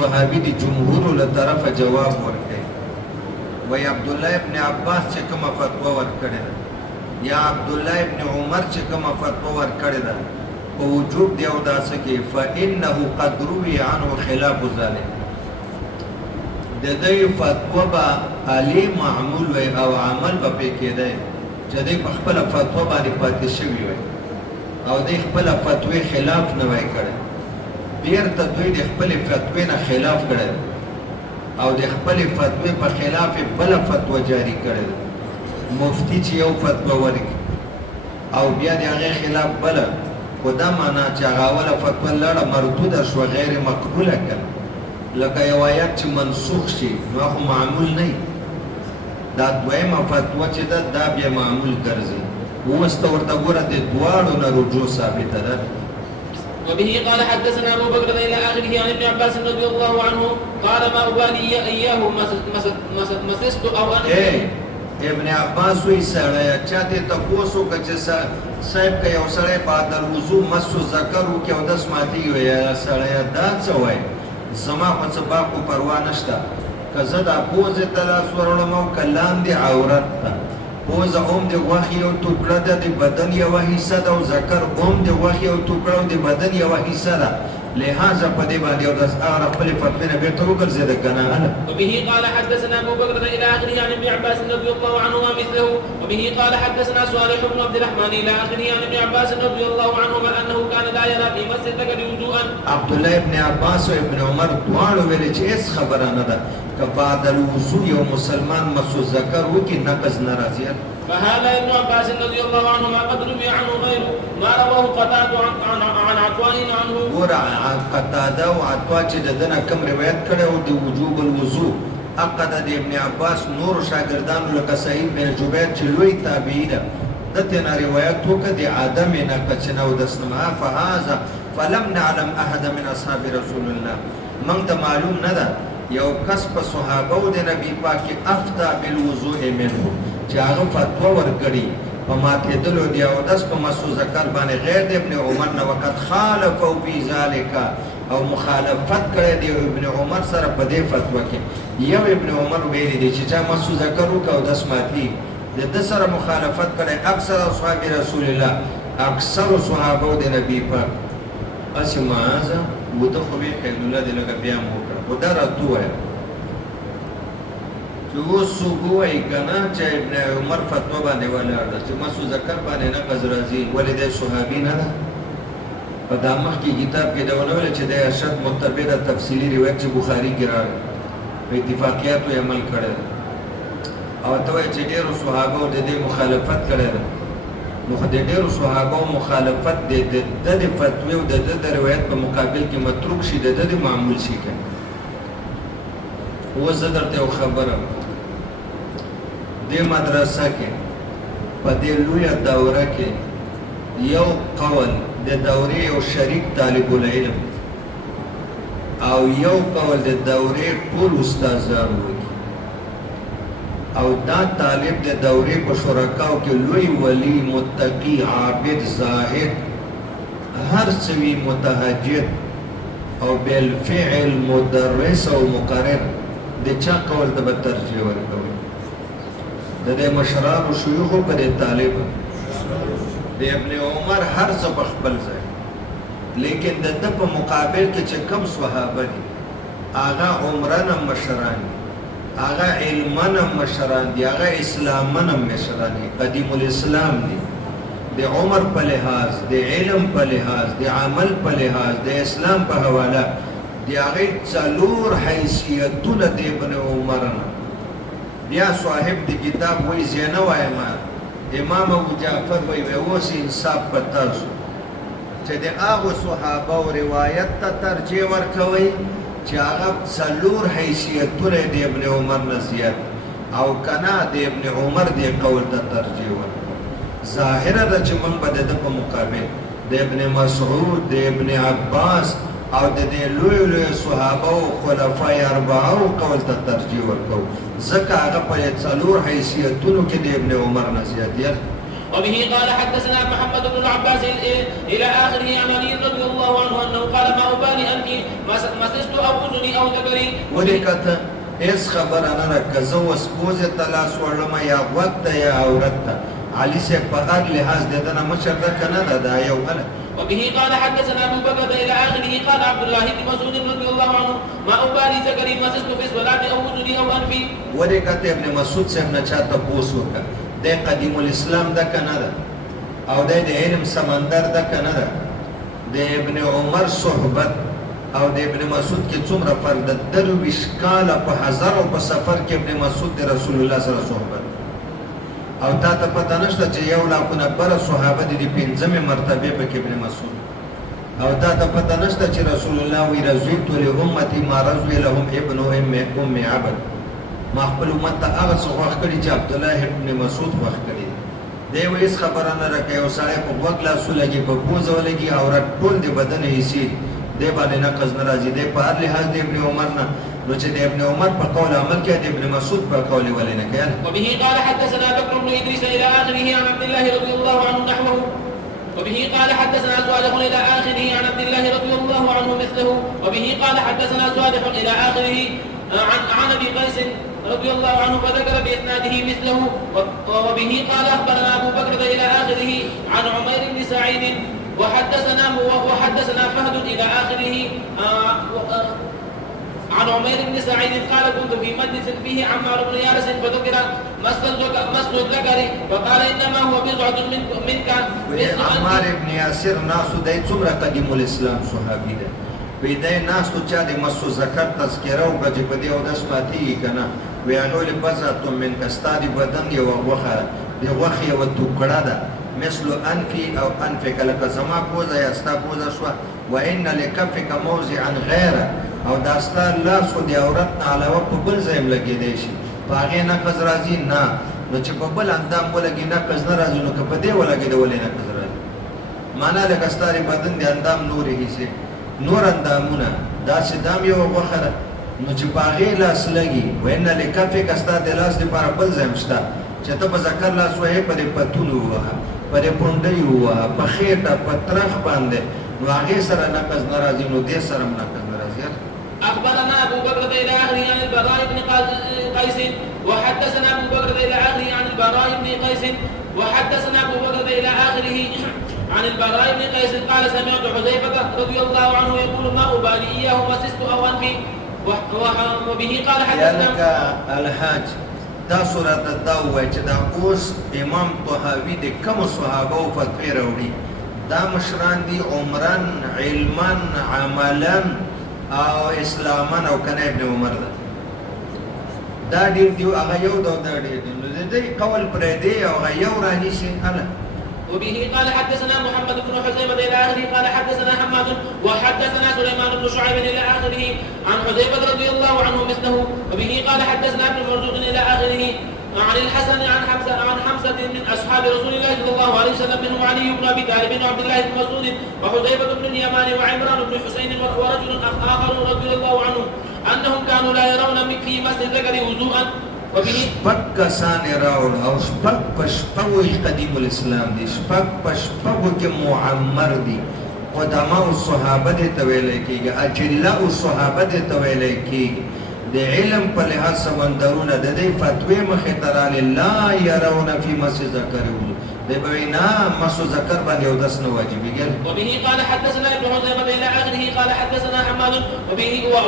وهابي دي جمهور له طرف جواب ورکړي وای عبد الله ابن عباس چې کومه فتوا ورکړي یا عبد الله ابن عمر چې کومه فتوا ورکړي ده په وجوب دی او داسه کې فانه قد روي عنه خلاف ذلك د دې فتوا به علی معمول وي او عمل به پکې دی چې دې په خپل فتوا باندې پاتې شوی وي او دې خپل فتوی خلاف نه وای کړی بیرته دوی د خپل فتوی نه خلاف کړی او د خپل فتوی په خلاف بل فتوا جاری کړی مفتی چې یو فتوا ورکړي او بیا د هغه خلاف بل خدا معنا چې هغه اوله فتوا لړه مردوده شو غیر مقبوله کړه لکه یو آیات چې منسوخ شي نو هغه معمول نه دا دویمه فتوا چې دا بیا معمول ګرځي وست ورته ګوره د دواړو نه رجوع ثابته ده وبه قال حدثنا ابو بكر الى اخره عن ابن عباس رضي الله عنه قال ما ابالي اياه مسست او انا ابن عباس وی سره چاته تاسو کچ صاحب کې یو سره بعد الوضو مسو ذکر او کې او داس ماتي وي سره دا څه وای زما په څه با کو پروا نشته کزه دا پوزه تلا سورلمو کلام دی عورت ته پوز اوم دی واخی او ټوکړه د بدن یو حصہ ده او ذکر اوم دی واخی او ټوکړه د بدن یو حصہ ده لهذا په دې باندې او داس هغه خپل فتوی نه بیرته وګرځید کنه وبه قال حدثنا ابو بكر الى اخره عن ابن عباس رضي الله عنهما مثله وبه قال حدثنا صالح بن عبد الرحمن الى اخره عن ابن عباس رضي الله عنهما انه كان لا يرى في مسجد وضوءا عبد الله ابن عباس او ابن عمر دواړو ویل چې اس خبره نه ده بعد الوضوء یو مسلمان مسو ذکر وکي نقض ناراضي فهذا ابن عباس رضي الله عنهما قد روي عنه غير ما رواه قتادة عن عطاء عنه ور قتادة او عطاء چې دنه کوم روایت کړي او د وجوب الوضوء عقد د ابن عباس نور شاګردانو لکه سعید بن جبیر چې لوی تابعی ده دته نه روایت وکړي د عدم نقض نه او د سنما فهذا فلم نعلم احد من اصحاب رسول الله من ته معلوم نه ده یو کس په صحابه او د نبی پاک افتا بالوضوء منه چې هغه فتوا ورکړي په ماته دلو دی او داس په مسو ذکر باندې غیر د ابن عمر نه وخت خالف او فی ذالک او مخالفت کړي دی ابن عمر سره په دې فتوا کې یو ابن عمر ویلي دی چې مسو ذکر او داس ماتي د سره مخالفت کړي اکثر اصحاب رسول الله اکثر صحابه او د نبی پاک اسمعازه متخوي حلوله دی لکه بیا مو خدا راتو ہے چې وسو ګوي کنه چې ابن عمر فتوا باندې ولاړ چې مسو ذکر باندې نه قزرازي ولید صحابي نه ده په دامه کې کتاب کې دا ولول چې د ارشاد متبعه تفصیلی روایت چې بخاری کې راغلی په اتفاقیات او عمل کړي او ته چې ډېرو صحابه د دې مخالفت کړي نو د ډېرو صحابه مخالفت د فتوی او د روایت په مقابل کې متروک شي د معمول شي کنه و زدر ته خبره د مدرسه کې په دې لوی دوره کې یو قول د دورې او شریک طالب العلم او یو قول د دورې ټول استادان وي او دا طالب د دورې په شرکاو کې لوی ولی متقی عابد زاهد هر څوی متهجد او بالفعل مدرس او مقرر د چا قول د ترجیح ورکوي د دې مشران او شيوخ په دې طالب د ابن عمر هر څه په خپل ځای لیکن د په مقابل کې چې کم صحابه دي هغه عمرانه مشران هغه علمانه مشران دي هغه اسلامانه مشران دي قدیم الاسلام دي د عمر په لحاظ د علم په لحاظ د عمل په لحاظ د اسلام په حواله دی هغه څلور حیثیتونه د ابن عمر نه بیا صاحب د کتاب وایي زینه وایم امام ابو جعفر وایي اوس انصاف پتا شو چې د هغه صحابه او روایت ته ترجیح ورکوي چې هغه څلور حیثیتونه د ابن عمر نه زیات او کنا د ابن عمر د قول ته ترجیح ورکوي ظاهره د چې موږ به د په مقابل د ابن مسعود د ابن عباس او د دې لوی صحابه او خلفای اربعه او قول ته ترجیح ورکوي ځکه هغه په څلور حیثیتونو کې د ابن عمر نه زیات وبه قال حدثنا محمد بن العباس الى اخره عن علي رضي الله عنه انه قال ما ابالي اني مسست او اذني او ولې کته هیڅ خبره نه ده که زه اوس پوزې ته لاس وړم یا غوږ ته یا عورت ته علي صاحب په هر لحاظ د ده نه مشر ده که نه ده دا یو هله وبه قال حدثنا ابو بكر الى اخره قال عبد الله بن مسعود رضي الله عنه ما ابالي ذكري مسست في الصلاه او اذني او انفي. ولې کته ابن مسعود صاحب نه چا تپوس وکړه دی قدیم الاسلام ده که نه ده او دی د علم سمندر ده که نه ده د ابن عمر صحبت او د ابن مسعود کې څومره فرق ده 23 کاله په هزارو په سفر کې ابن مسعود د رسول الله سره صحبت او تا ته پته نشته چې 1,00,000 صحابه دي د 5مې مرتبې پکې ابن مسعود او تا ته پته نشته چې رسول الله وی رضیت لامتی ما رضی لهم ابن ام عبد ما خپل امت ته هغه څه خوښ کړي چې عبدالله ابن مسعود خوښ کړي دی وایي هېڅ خبره نه ده که یو سړی په غوږ لاسو لګي په پوزه ولګي او ټول د بدن حصې دی باندې نقض نه راځي دی په هر لحاظ د ابن عمر نه نو چې د ابن عمر په قول عمل کوي د ابن مسعود په قول ولې نه کوي. وبه قال حدثنا بكر بن ادريس الى اخره عن عبد الله رضي الله عنه نحوه. وبه قال حدثنا صالح الى اخره عن عبد الله رضي الله عنه مثله. وبه قال حدثنا صالح الى اخره عن ابي قيس رضي الله عنه فذكر باسناده مثله. وبه قال اخبرنا ابو بكر الى اخره عن عمير بن سعيد وحدثنا فهد الى اخره عن عمير بن سعيد قال كنت في مجلس فيه عمار بن يارس فذكر مس الذكر فقال انما هو بضعه منك. عمار بن ياسر ناسو دی څومره قدیم الاسلام صحابي دی وی دی ناسو چا د مسو ذکر تذکره وکړه چې په دې اودس ماتېږي که نه وی هغه ولې بضعة منک ستا د بدن یوه غوښه د غوښې یوه ټوکړه ده مثل انفي او انفک لکه زما پوزه یا ستا پوزه شوه وان لکفک موضعا غیره او دا ستا لاس خو د عورت نه علاوه په بل ځای هم لګېدی شي په هغې نقض راځي نه نو چې په بل اندام ولګي نقض نه راځي نو که په دې ولګېده ولې نقض راځي معنا لکه ستا د بدن د اندام نورې حصې نور اندامونه داسې دام یوه غوښه ده نو چې په هغې لاس لګي وان لکفک ستا د لاس دپاره بل ځای هم شته چې ته په ذکر لاس وهې په دې پتونو ووهه په دې پونډۍ ووهه په خېټه په ترخ باندې نو هغې سره نقض نه راځي نو دې سره هم نقض نه راځي. اخبرنا ابو بكر الى اخره عن البراء بن قيس وحدثنا ابو بكر الى اخره عن البراء بن قيس وحدثنا ابو بكر الى اخره عن البراء بن قيس قال سمعت حذيفه رضي الله عنه يقول ما ابالي اياه مسست او انفي. وبه قال حدثنا الحاج دا صورت دا وای چې دا اوس امام طحاوی د کوم صحابه او فتوی راوړي دا مشران دي عمران علما عملا او اسلاما او کنه ابن عمر دا ډیر دی هغه یو دا ډیر دی نو دې قول پر دې او هغه یو رانی شي اله. وبه قال حدثنا محمد بن حزيمة إلى آخره قال حدثنا حماد وحدثنا سليمان بن شعيب إلى آخره عن حذيفة رضي الله عنه مثله. وبه قال حدثنا ابن مرزوق إلى آخره عن الحسن عن حمزة من أصحاب رسول الله صلى الله عليه وسلم منهم علي بن أبي طالب وعبد الله بن مسعود وحذيفة بن اليمان وعمران بن حسين ورجل آخر رضي الله عنه أنهم كانوا لا يرون في مس الذكر وضوءا. شپږ کسان یې راوړ او شپږ په شپږو یې قدیم الاسلام دي شپږ په شپږو کې معمر دي قدماء الصحابه دې ته ویلی کېږي اجلاء الصحابه دې ته ویلی کېږي د علم په لحاظ سمندرونه د دې فتوې مخې ته رالې لا یرون فی مس ذکر وضو دی به وایي نه مسو ذکر باندې اودس نه واجبېږي. وبه قال حدثنا ابن حذيفة إلى آخره قال حدثنا حماد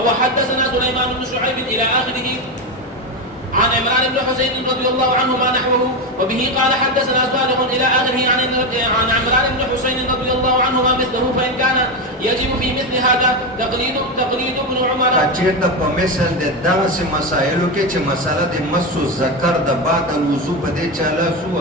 وحدثنا سليمان بن شعيب إلى آخره عن عمران بن حسين رضي الله عنهما نحوه. وبه قال حدثنا صالح الى اخره عن عمران بن حسين رضي الله عنهما مثله فان كان يجب في مثل هذا تقليد ابن عمر. چېرته په مثل د داسې مسایلو کې چې مسله د مسو ذکر د بعد الوضو په دې چاله سو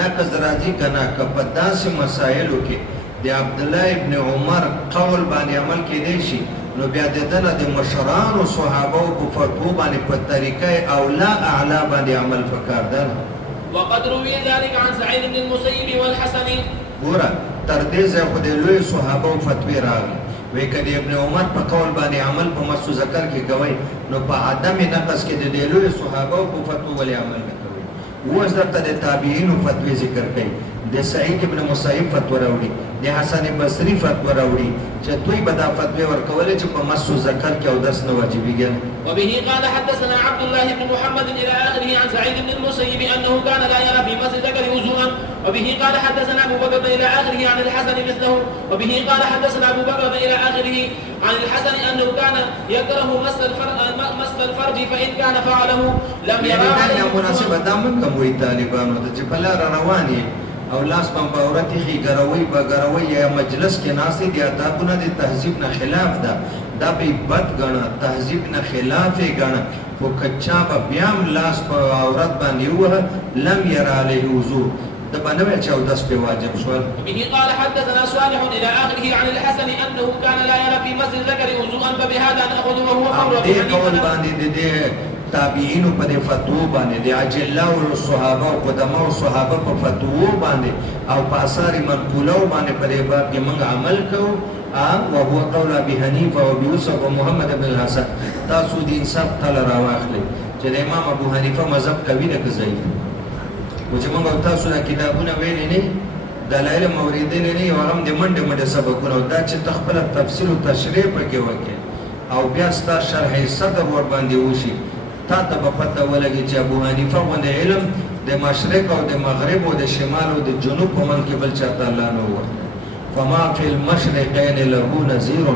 نقض راځي که نه که په داسې مسایلو کې د عبدالله ابن عمر قول باندې عمل کېدی شي نو بیا د دنه د مشرانو صحابو په فتوو باندې په طریقه اولا اعلا باندې عمل پکار ده. وقد روي ذلك عن سعيد بن المسيب والحسن. ګوره تر دې ځای خو د لوی صحابو فتوی راغلي وایي که د ابن عمر په قول باندې عمل په مسو ذکر کې کوئ نو په عدم نقص کې د لوی صحابو په فتوو ولې عمل نه کوئ. اوس درته د تابعینو فتوی ذکر کوي د د سعید ابن مسیب فتوا راوړي د حسن بصری فتوا راوړي چې دوی به دا فتوا ورکولې چې په مسو ذکر کې او درس نه واجبېږي. وبه قال حدثنا عبد الله بن محمد الى اخره عن سعيد بن المسيب انه كان لا يرى في مس الذكر وضوءا. وبه قال حدثنا ابو بكر الى اخره عن الحسن مثله. وبه قال حدثنا ابو بكر الى اخره عن الحسن انه كان يكره مس الفرج فان كان فعله لم يرى عليه مناسبه دا من کوم وی طالبانو ته چې په لار رواني او لاس په اورتي خي ګروي به ګروي یا مجلس کې ناسي دي آدابونه د تهذیب نه خلاف ده دا به بد غنه تهذیب نه خلاف غنه او کچا به بیام لاس په عورت باندې وه لم ير عليه وضوء د باندې چې او داس په واجب شو. به قال حدثنا صالح الى اخره عن الحسن انه كان لا يرى في مس الذكر وضوءا فبهذا ناخذ وهو قول ابي قول باندې د تابعین په فتوا باندې د اجلاء او صحابه او قدماء صحابه په فتوا باندې او په اثار منقوله باندې په باب کې موږ عمل کوو او هو قول ابي حنيفه او ابي يوسف او محمد بن الحسن. تاسو د انصاف تل راواخلئ چې د امام ابو حنیفه مذهب کوي نه ضعیف او چې موږ تاسو د کتابونه ویلې نه دلایل موریدین نه یو هم د منډه سبقونه دا چې تخپل تفصیل او تشریح پکې وکړي او بیا ستا شرح صدر ور باندې وشي تا ته په پته ولګي چې ابو حنیفه باندې علم د مشرق او د مغرب او د شمال او د جنوب په من کې بل چاته الله نه و. فما في المشرقين له نظير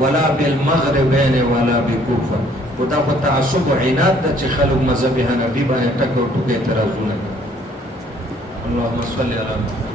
ولا بالمغربين ولا بكوفه. ودا خو تعصب او عناد د چې خلک مذهب حنفي باندې ټکو ټکو اعتراضونه. اللهم صل علی محمد.